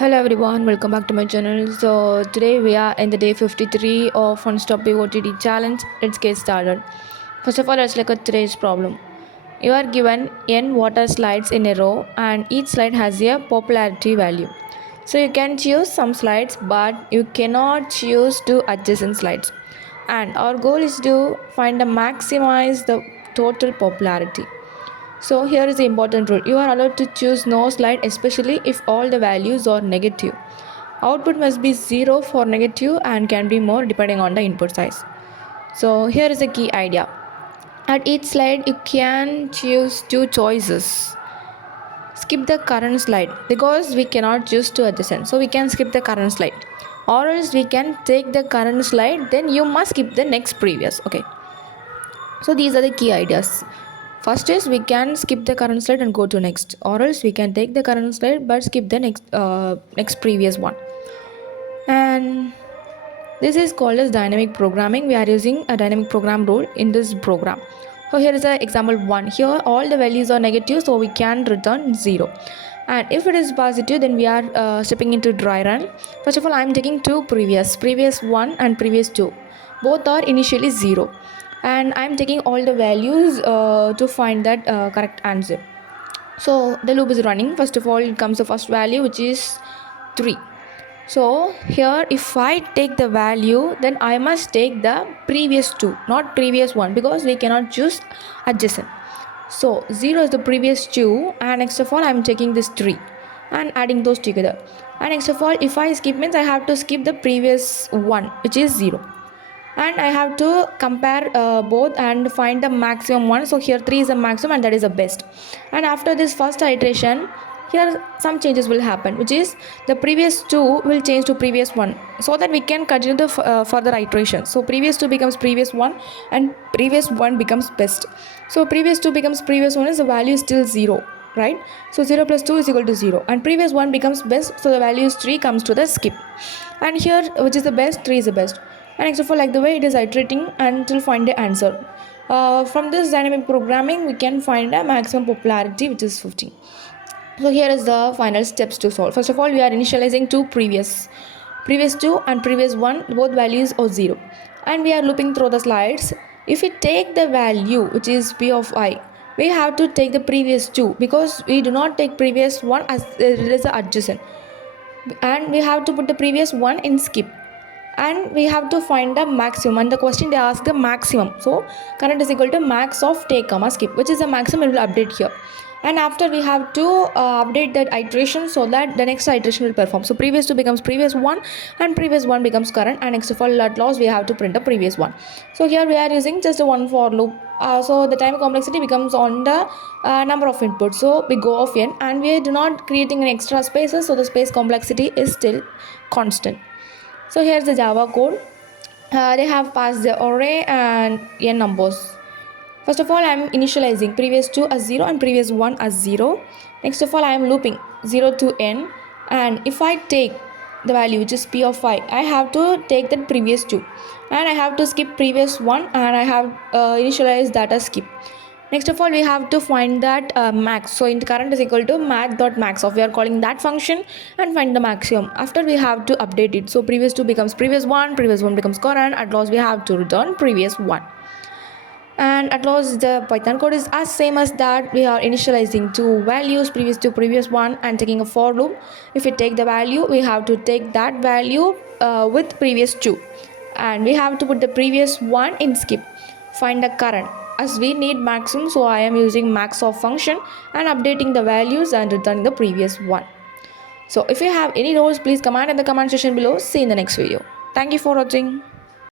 Hello everyone, welcome back to my channel. So today we are in the day 53 of Unstop POTD challenge. Let's get started. First of all, let's look at today's problem. You are given n water slides in a row and each slide has a popularity value. So you can choose some slides but you cannot choose two adjacent slides. And our goal is to find and maximize the total popularity. So here is the important rule. You are allowed to choose no slide, especially if all the values are negative. Output must be 0 for negative and can be more depending on the input size. So here is the key idea. At each slide you can choose two choices. Skip the current slide because we cannot choose two adjacent. So we can skip the current slide. Or else we can take the current slide, then you must skip the next previous. Okay. So these are the key ideas. First is we can skip the current slide and go to next, or else we can take the current slide but skip the next previous one. And this is called as dynamic programming. We are using a dynamic program rule in this program. So here is the example 1. Here all the values are negative, so we can return 0. And if it is positive, then we are stepping into dry run. First of all, I am taking two previous 1 and previous 2. Both are initially 0. And I am taking all the values to find that correct answer. So the loop is running. First of all, it comes the first value, which is 3. So here if I take the value, then I must take the previous 2, not previous 1, because we cannot choose adjacent. So 0 is the previous 2, and next of all I am taking this 3 and adding those together. And next of all, if I skip means I have to skip the previous 1, which is 0. And I have to compare both and find the maximum one. So here 3 is the maximum and that is the best. And after this first iteration, here some changes will happen, which is the previous 2 will change to previous 1, so that we can continue the further iteration. So previous 2 becomes previous 1 and previous 1 becomes best. So previous 2 becomes previous 1 is the value is still 0, right? So 0 plus 2 is equal to 0, and previous 1 becomes best, so the value is 3 comes to the skip. And here which is the best, 3 is the best. And next of all, like the way it is iterating until find the answer. From this dynamic programming, we can find a maximum popularity, which is 15. So here is the final steps to solve. First of all, we are initializing two previous 2 and previous 1, both values are 0, and we are looping through the slides. If we take the value which is p of I, we have to take the previous 2 because we do not take previous 1 as it is adjacent, and we have to put the previous 1 in skip. And we have to find the maximum, and the question they ask the maximum. So current is equal to max of take comma skip, which is the maximum. It will update here, and after we have to update that iteration so that the next iteration will perform. So previous 2 becomes previous 1 and previous 1 becomes current, and next of all at last we have to print the previous 1. So here we are using just a one for loop. So the time complexity becomes on the number of inputs, so we go of n, and we do not creating an extra spaces, so the space complexity is still constant. So here's the Java code. They have passed the array and n numbers. First of all, I am initializing previous 2 as 0 and previous 1 as 0. Next of all, I am looping 0 to n, and if I take the value which is p of I have to take that previous 2, and I have to skip previous 1, and I have initialized that as skip. Next of all, we have to find that max. So in the current is equal to math.max of, we are calling that function and find the maximum. After we have to update it. So previous 2 becomes previous 1 becomes current. At last we have to return previous 1. And at last the Python code is as same as that. We are initializing two values, previous 2, previous 1, and taking a for loop. If we take the value, we have to take that value with previous 2, and we have to put the previous 1 in skip. Find the current. As we need maximum, so I am using max of function and updating the values and returning the previous one. So if you have any doubts, please comment in the comment section below. See you in the next video. Thank you for watching.